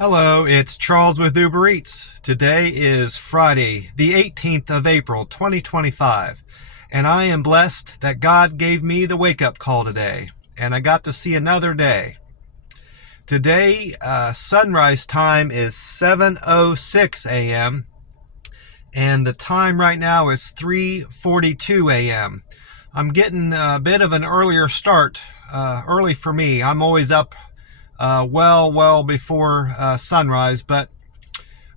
Hello, it's Charles with Uber Eats. Today is Friday, the 18th of April, 2025, and I am blessed that God gave me the wake-up call today, and I got to see another day. Today, sunrise time is 7:06 a.m., and the time right now is 3:42 a.m. I'm getting a bit of an earlier start, early for me. I'm always up well before sunrise, but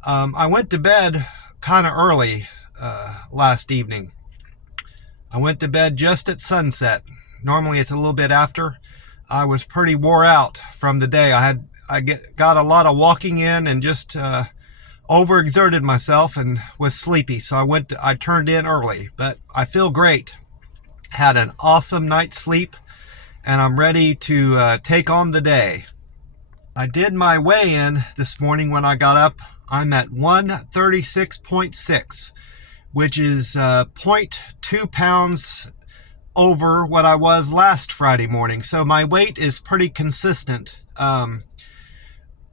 I went to bed kind of early last evening. I went to bed just at sunset. Normally it's a little bit after. I was pretty wore out from the day. Got a lot of walking in and just overexerted myself and was sleepy, so I turned in early, but I feel great. Had an awesome night's sleep, and I'm ready to take on the day. I did my weigh-in this morning when I got up. I'm at 136.6, which is 0.2 pounds over what I was last Friday morning. So my weight is pretty consistent,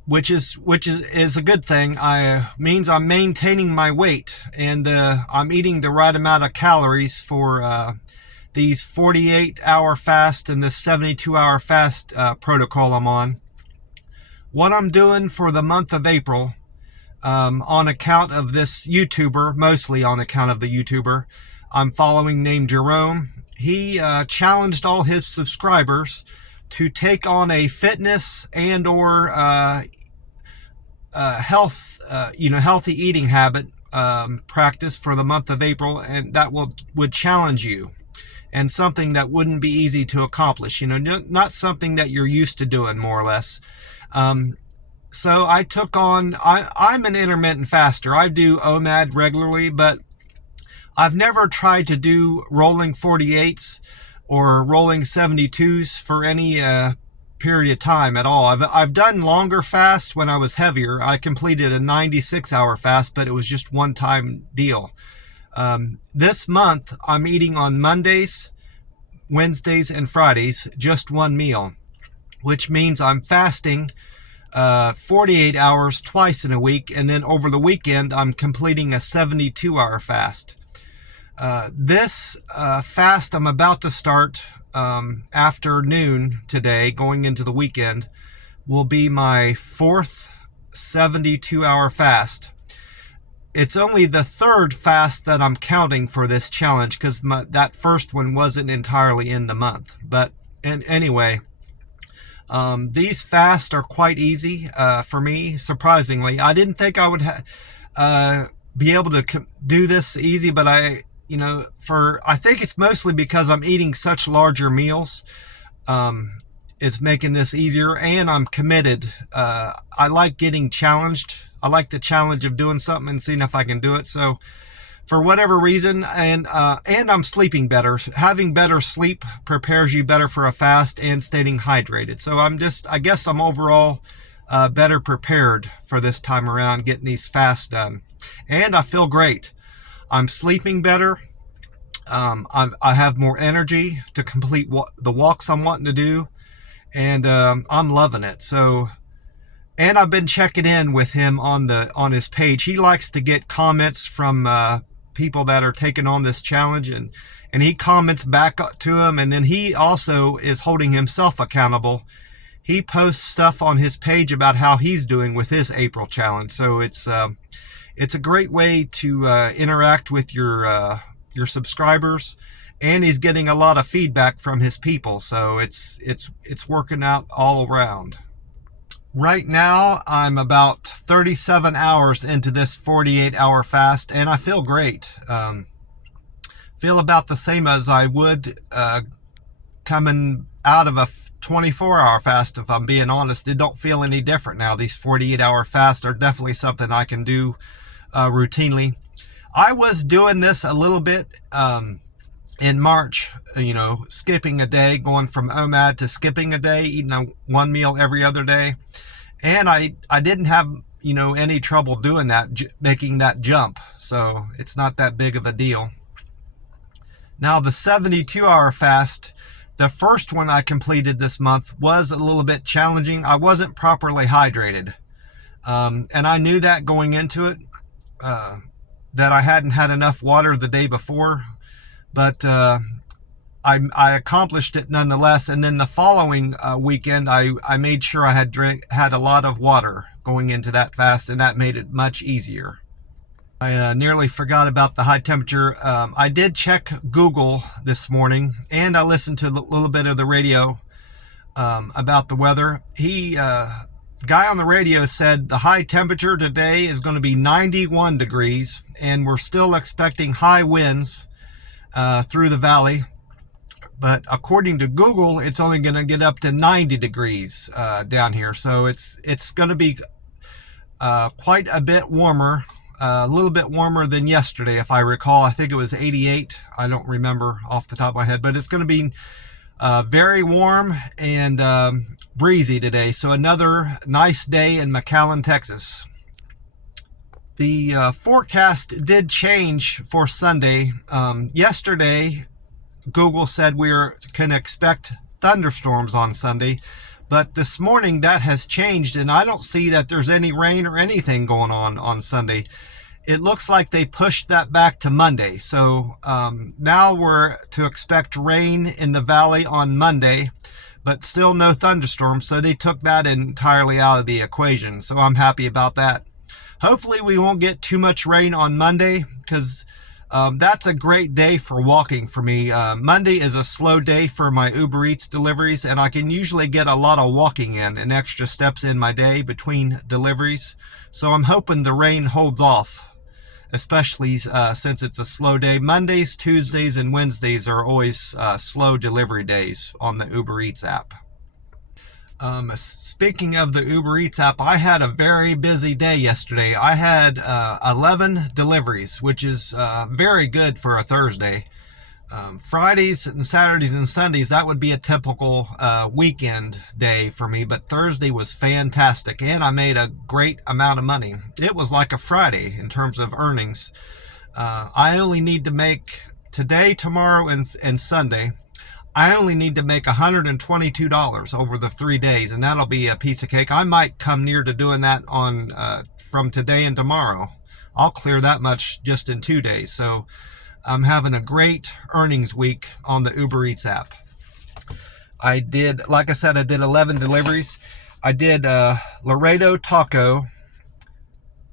which is a good thing. Means I'm maintaining my weight, and I'm eating the right amount of calories for these 48-hour fast and this 72-hour fast protocol I'm on. What I'm doing for the month of April, on account of this YouTuber, mostly on account of the YouTuber I'm following named Jerome. He challenged all his subscribers to take on a fitness and or healthy eating habit practice for the month of April, and that would challenge you, and something that wouldn't be easy to accomplish. Not something that you're used to doing, more or less. So I took on, I'm an intermittent faster. I do OMAD regularly, but I've never tried to do rolling 48s or rolling 72s for any period of time at all. I've done longer fasts when I was heavier. I completed a 96-hour fast, but it was just one-time deal. This month, I'm eating on Mondays, Wednesdays, and Fridays, just one meal, which means I'm fasting 48 hours twice in a week, and then over the weekend I'm completing a 72-hour fast. This fast I'm about to start after noon today, going into the weekend, will be my fourth 72-hour fast. It's only the third fast that I'm counting for this challenge, because that first one wasn't entirely in the month. But anyway, these fasts are quite easy for me, surprisingly. I didn't think I would be able to do this easy, but I think it's mostly because I'm eating such larger meals. It's making this easier, and I'm committed. I like getting challenged. I like the challenge of doing something and seeing if I can do it. So for whatever reason, and I'm sleeping better. Having better sleep prepares you better for a fast and staying hydrated. So I guess I'm overall better prepared for this time around, getting these fasts done. And I feel great. I'm sleeping better. I have more energy to complete the walks I'm wanting to do, and I'm loving it. So, and I've been checking in with him on his page. He likes to get comments from people that are taking on this challenge, and he comments back to him, and then he also is holding himself accountable. He posts stuff on his page about how he's doing with his April challenge. So it's a great way to interact with your subscribers, and he's getting a lot of feedback from his people, so it's working out all around. Right now, I'm about 37 hours into this 48-hour fast, and I feel great. Feel about the same as I would coming out of a 24-hour fast, if I'm being honest. It don't feel any different now. These 48-hour fasts are definitely something I can do routinely. I was doing this a little bit in March, skipping a day, going from OMAD to skipping a day, eating one meal every other day. And I didn't have, any trouble doing that, making that jump. So it's not that big of a deal. Now the 72-hour fast, the first one I completed this month was a little bit challenging. I wasn't properly hydrated. And I knew that going into it, that I hadn't had enough water the day before, but I accomplished it nonetheless. And then the following weekend, I made sure I had a lot of water going into that fast, and that made it much easier. I nearly forgot about the high temperature. I did check Google this morning, and I listened to a little bit of the radio about the weather. Guy on the radio said the high temperature today is going to be 91 degrees, and we're still expecting high winds through the valley. But according to Google, it's only going to get up to 90 degrees down here. So it's going to be quite a bit warmer, a little bit warmer than yesterday, if I recall. I think it was 88. I don't remember off the top of my head, but it's going to be very warm and breezy today. So another nice day in McAllen, Texas. The forecast did change for Sunday. Yesterday, Google said we can expect thunderstorms on Sunday, but this morning that has changed, and I don't see that there's any rain or anything going on Sunday. It looks like they pushed that back to Monday. So now we're to expect rain in the valley on Monday, but still no thunderstorms. So they took that entirely out of the equation. So I'm happy about that. Hopefully we won't get too much rain on Monday, because that's a great day for walking for me. Monday is a slow day for my Uber Eats deliveries, and I can usually get a lot of walking in and extra steps in my day between deliveries. So I'm hoping the rain holds off, especially since it's a slow day. Mondays, Tuesdays, and Wednesdays are always slow delivery days on the Uber Eats app. Speaking of the Uber Eats app, I had a very busy day yesterday. I had 11 deliveries, which is very good for a Thursday. Fridays and Saturdays and Sundays, that would be a typical weekend day for me, but Thursday was fantastic, and I made a great amount of money. It was like a Friday in terms of earnings. I only need to make today, tomorrow, and Sunday. I only need to make $122 over the 3 days, and that'll be a piece of cake. I might come near to doing that from today and tomorrow. I'll clear that much just in 2 days. So I'm having a great earnings week on the Uber Eats app. Like I said, I did 11 deliveries. I did Laredo Taco.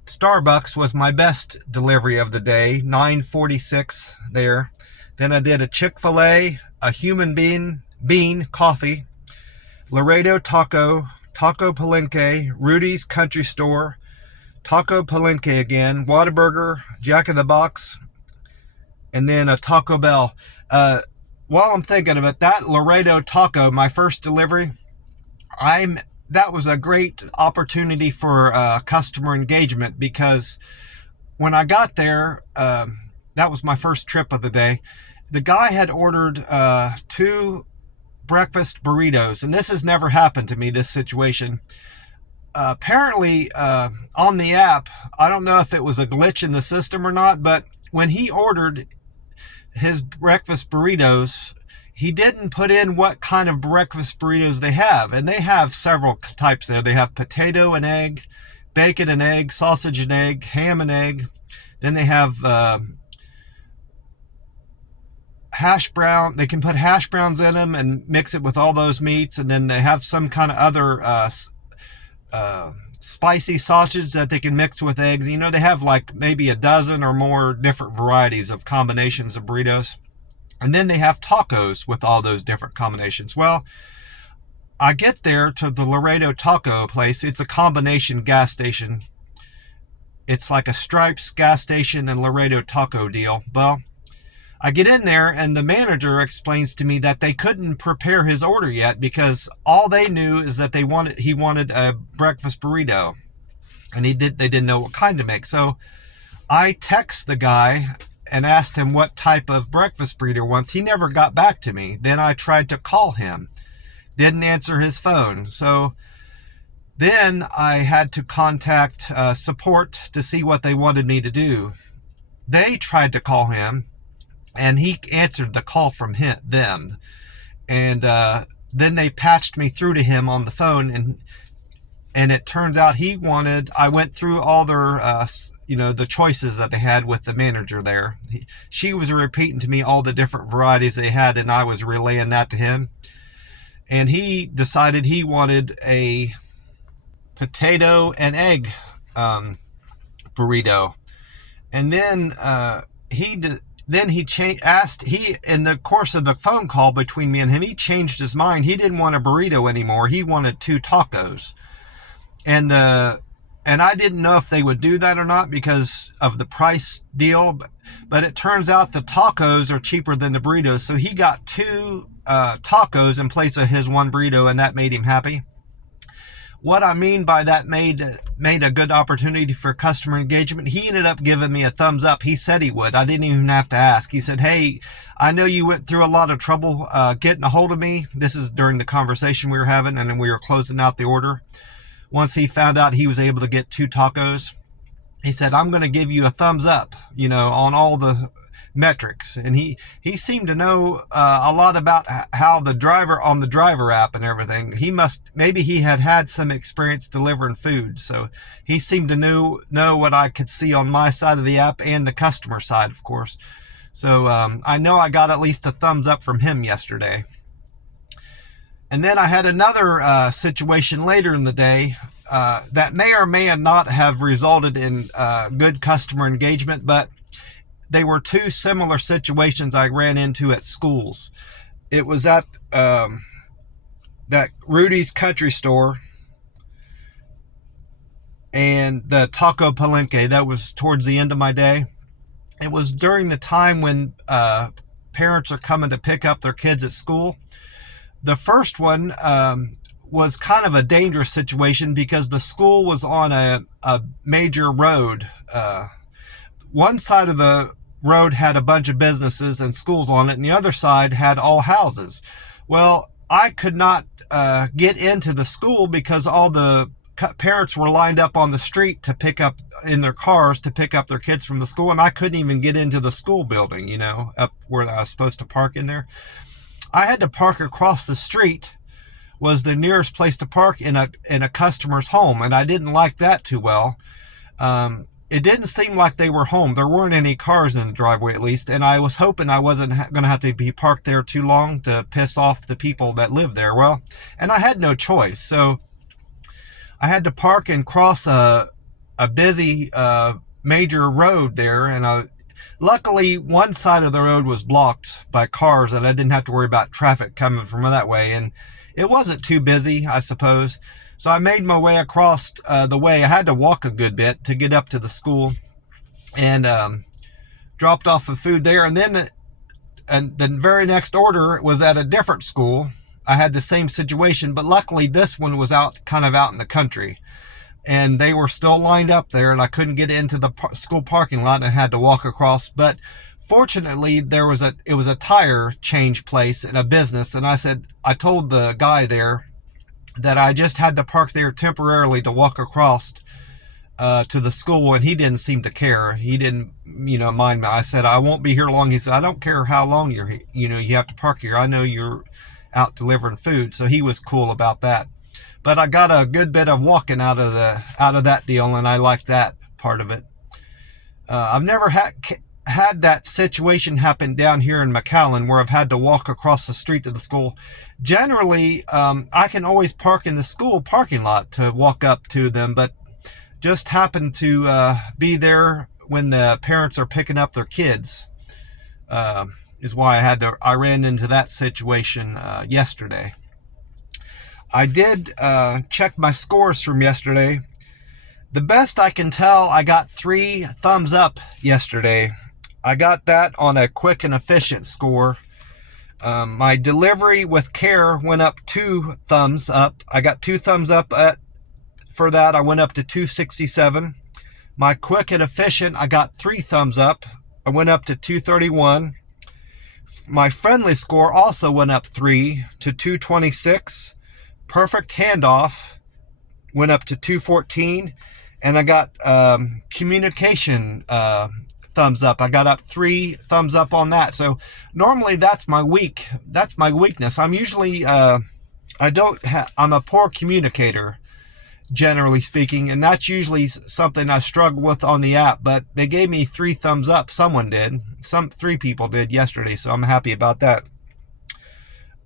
Starbucks was my best delivery of the day, 9:46 there. Then I did a Chick-fil-A, a Human Bean Coffee, Laredo Taco, Taco Palenque, Rudy's Country Store, Taco Palenque again, Whataburger, Jack in the Box, and then a Taco Bell. While I'm thinking of it, that Laredo Taco, my first delivery, that was a great opportunity for customer engagement, because when I got there, that was my first trip of the day. The guy had ordered 2 breakfast burritos, and this has never happened to me, this situation. Apparently, on the app, I don't know if it was a glitch in the system or not, but when he ordered his breakfast burritos, he didn't put in what kind of breakfast burritos they have. And they have several types there. They have potato and egg, bacon and egg, sausage and egg, ham and egg. Then they have hash brown. They can put hash browns in them and mix it with all those meats. And then they have some kind of other spicy sausage that they can mix with eggs. You know, they have like maybe a dozen or more different varieties of combinations of burritos. And then they have tacos with all those different combinations. Well, I get there to the Laredo Taco place. It's a combination gas station. It's like a Stripes gas station and Laredo Taco deal. Well, I get in there, and the manager explains to me that they couldn't prepare his order yet, because all they knew is that he wanted a breakfast burrito, and they didn't know what kind to make. So I text the guy and asked him what type of breakfast burrito he wants. He never got back to me. Then I tried to call him, didn't answer his phone. So then I had to contact support to see what they wanted me to do. They tried to call him, and he answered the call from them. And then they patched me through to him on the phone, and And it turns out I went through all their, the choices that they had with the manager there. She was repeating to me all the different varieties they had, and I was relaying that to him. And he decided he wanted a potato and egg burrito. And then he in the course of the phone call between me and him, he changed his mind. He didn't want a burrito anymore. He wanted 2 tacos. And I didn't know if they would do that or not because of the price deal, but it turns out the tacos are cheaper than the burritos. So he got 2 tacos in place of his 1 burrito, and that made him happy. What I mean by that made a good opportunity for customer engagement. He ended up giving me a thumbs up. He said he would. I didn't even have to ask. He said, "Hey, I know you went through a lot of trouble getting a hold of me." This is during the conversation we were having, and then we were closing out the order. Once he found out he was able to get 2 tacos, he said, "I'm going to give you a thumbs up, on all the metrics." And he seemed to know a lot about how the driver app and everything. Maybe he had some experience delivering food. So he seemed to know what I could see on my side of the app and the customer side, of course. So I know I got at least a thumbs up from him yesterday. And then I had another situation later in the day that may or may not have resulted in good customer engagement, but they were 2 similar situations I ran into at schools. It was at that Rudy's Country Store and the Taco Palenque. That was towards the end of my day. It was during the time when parents are coming to pick up their kids at school. The first one was kind of a dangerous situation because the school was on a major road. One side of the road had a bunch of businesses and schools on it, and the other side had all houses. Well, I could not get into the school because all the parents were lined up on the street to pick up in their cars to pick up their kids from the school, and I couldn't even get into the school building, up where I was supposed to park in there. I had to park across the street, was the nearest place to park in a customer's home, and I didn't like that too well. It didn't seem like they were home. There weren't any cars in the driveway, at least, and I was hoping I wasn't going to have to be parked there too long to piss off the people that live there. Well, and I had no choice, so I had to park and cross a busy major road there, and luckily one side of the road was blocked by cars, and I didn't have to worry about traffic coming from that way, and it wasn't too busy, I suppose. So I made my way across the way. I had to walk a good bit to get up to the school, and dropped off the food there. And then the very next order was at a different school. I had the same situation, but luckily this one was kind of out in the country, and they were still lined up there, and I couldn't get into the school parking lot, and I had to walk across. But fortunately, it was a tire change place in a business, and I told the guy there that I just had to park there temporarily to walk across to the school, and he didn't seem to care. He didn't, mind me. I said, "I won't be here long." He said, "I don't care how long you have to park here. I know you're out delivering food." So he was cool about that. But I got a good bit of walking out of that deal, and I like that part of it. I've never had that situation happen down here in McAllen where I've had to walk across the street to the school. Generally, I can always park in the school parking lot to walk up to them, but just happened to be there when the parents are picking up their kids is why I ran into that situation yesterday. I did check my scores from yesterday. The best I can tell, I got 3 thumbs up yesterday. I got that on a quick and efficient score. My delivery with care went up 2 thumbs up. I got 2 thumbs up for that. I went up to 267. My quick and efficient, I got 3 thumbs up. I went up to 231. My friendly score also went up 3 to 226. Perfect handoff went up to 214. And I got communication thumbs up. I got up 3 thumbs up on that. So normally that's my weakness. I'm usually I'm a poor communicator, generally speaking, and that's usually something I struggle with on the app. But they gave me 3 thumbs up. Someone did. 3 people did yesterday, so I'm happy about that.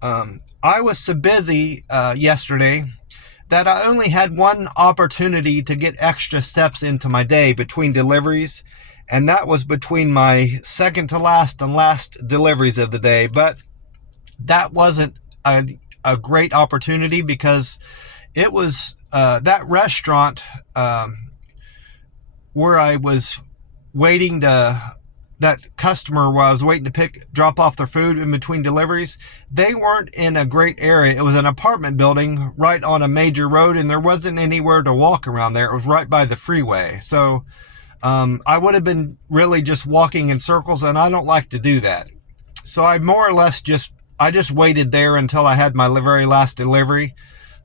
I was so busy yesterday that I only had one opportunity to get extra steps into my day between deliveries, and that was between my second to last and last deliveries of the day. But that wasn't a great opportunity because it was that restaurant where I was waiting to, that customer where I was waiting to drop off their food in between deliveries, they weren't in a great area. It was an apartment building right on a major road, and there wasn't anywhere to walk around there. It was right by the freeway. So I would have been really just walking in circles, and I don't like to do that. So I more or less just waited there until I had my very last delivery,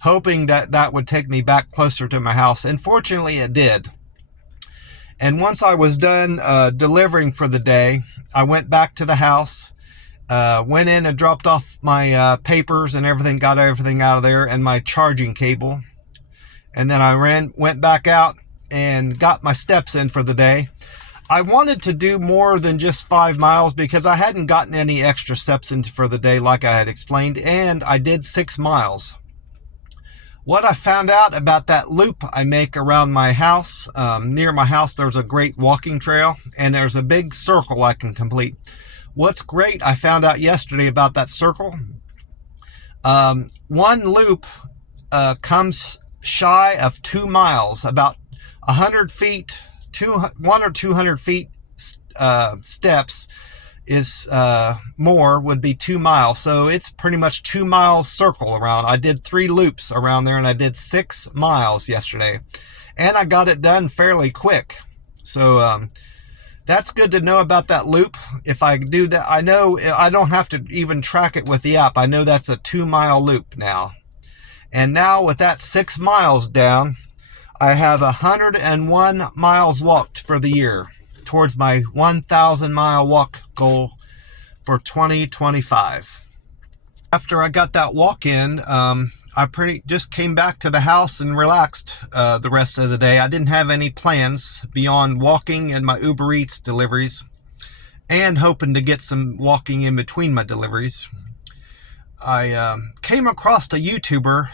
hoping that that would take me back closer to my house. And fortunately it did. And once I was done delivering for the day, I went back to the house, went in and dropped off my papers and everything, got everything out of there, and my charging cable. And then I went back out and got my steps in for the day. I wanted to do more than just 5 miles because I hadn't gotten any extra steps in for the day like I had explained, and I did 6 miles. What I found out about that loop I make around my house, near my house, there's a great walking trail, and there's a big circle I can complete. What's great, I found out yesterday about that circle, one loop comes shy of 2 miles, about 100 feet, 1 or 200 feet steps is more would be 2 miles. So it's pretty much 2 miles circle around. I did 3 loops around there, and I did 6 miles yesterday, and I got it done fairly quick. So that's good to know about that loop. If I do that, I know I don't have to even track it with the app. I know that's a 2 mile loop now. And now with that 6 miles down, I have 101 miles walked for the year, towards my 1,000 mile walk goal for 2025. After I got that walk in, I just came back to the house and relaxed the rest of the day. I didn't have any plans beyond walking and my Uber Eats deliveries, and hoping to get some walking in between my deliveries. I came across a YouTuber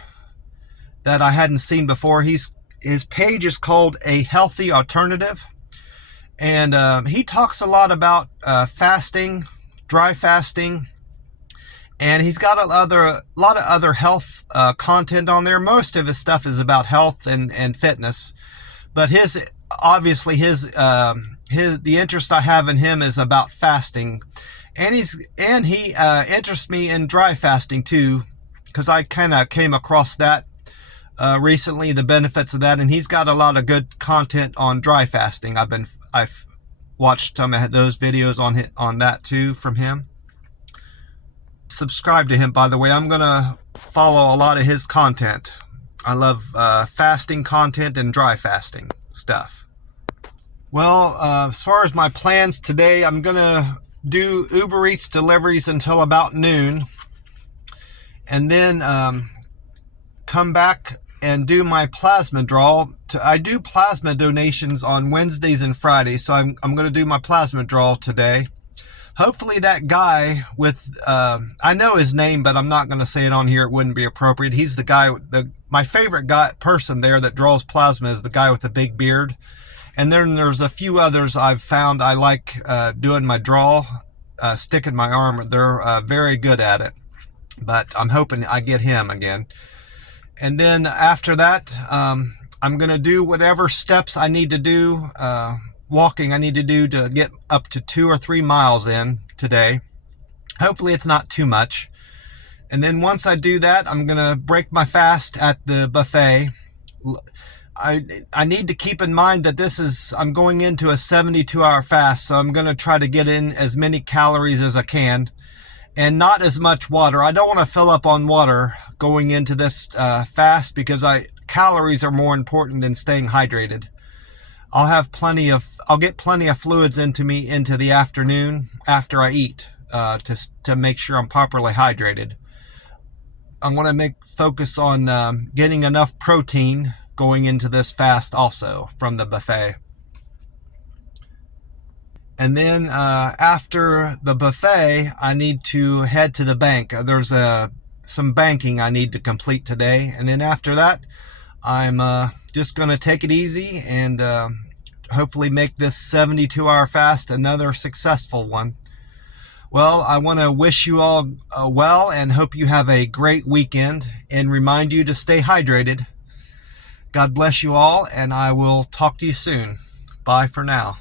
that I hadn't seen before. His page is called A Healthy Alternative. And he talks a lot about fasting, dry fasting, and he's got a lot of other health content on there. Most of his stuff is about health and fitness, but the interest I have in him is about fasting, and he interests me in dry fasting too, because I kind of came across that recently, the benefits of that, and he's got a lot of good content on dry fasting. I've watched some of those videos on that too from him. Subscribe to him, by the way. I'm gonna follow a lot of his content. I love fasting content and dry fasting stuff. Well, as far as my plans today, I'm gonna do Uber Eats deliveries until about noon, and then come back and do my plasma draw. I do plasma donations on Wednesdays and Fridays, so I'm going to do my plasma draw today. Hopefully that guy with, I know his name, but I'm not going to say it on here. It wouldn't be appropriate. He's the guy, my favorite person there that draws plasma is the guy with the big beard. And then there's a few others I've found I like doing my draw, sticking my arm. They're very good at it, but I'm hoping I get him again. And then after that, I'm going to do whatever steps I need to do, walking I need to do to get up to 2 or 3 miles in today. Hopefully it's not too much. And then once I do that, I'm going to break my fast at the buffet. I need to keep in mind that I'm going into a 72-hour fast, so I'm going to try to get in as many calories as I can, and not as much water. I don't want to fill up on water going into this fast, because calories are more important than staying hydrated. I'll get plenty of fluids into me into the afternoon after I eat to make sure I'm properly hydrated. I want to focus on getting enough protein going into this fast also from the buffet. And then after the buffet, I need to head to the bank. There's some banking I need to complete today. And then after that, I'm just going to take it easy and hopefully make this 72-hour fast another successful one. Well, I want to wish you all well and hope you have a great weekend and remind you to stay hydrated. God bless you all, and I will talk to you soon. Bye for now.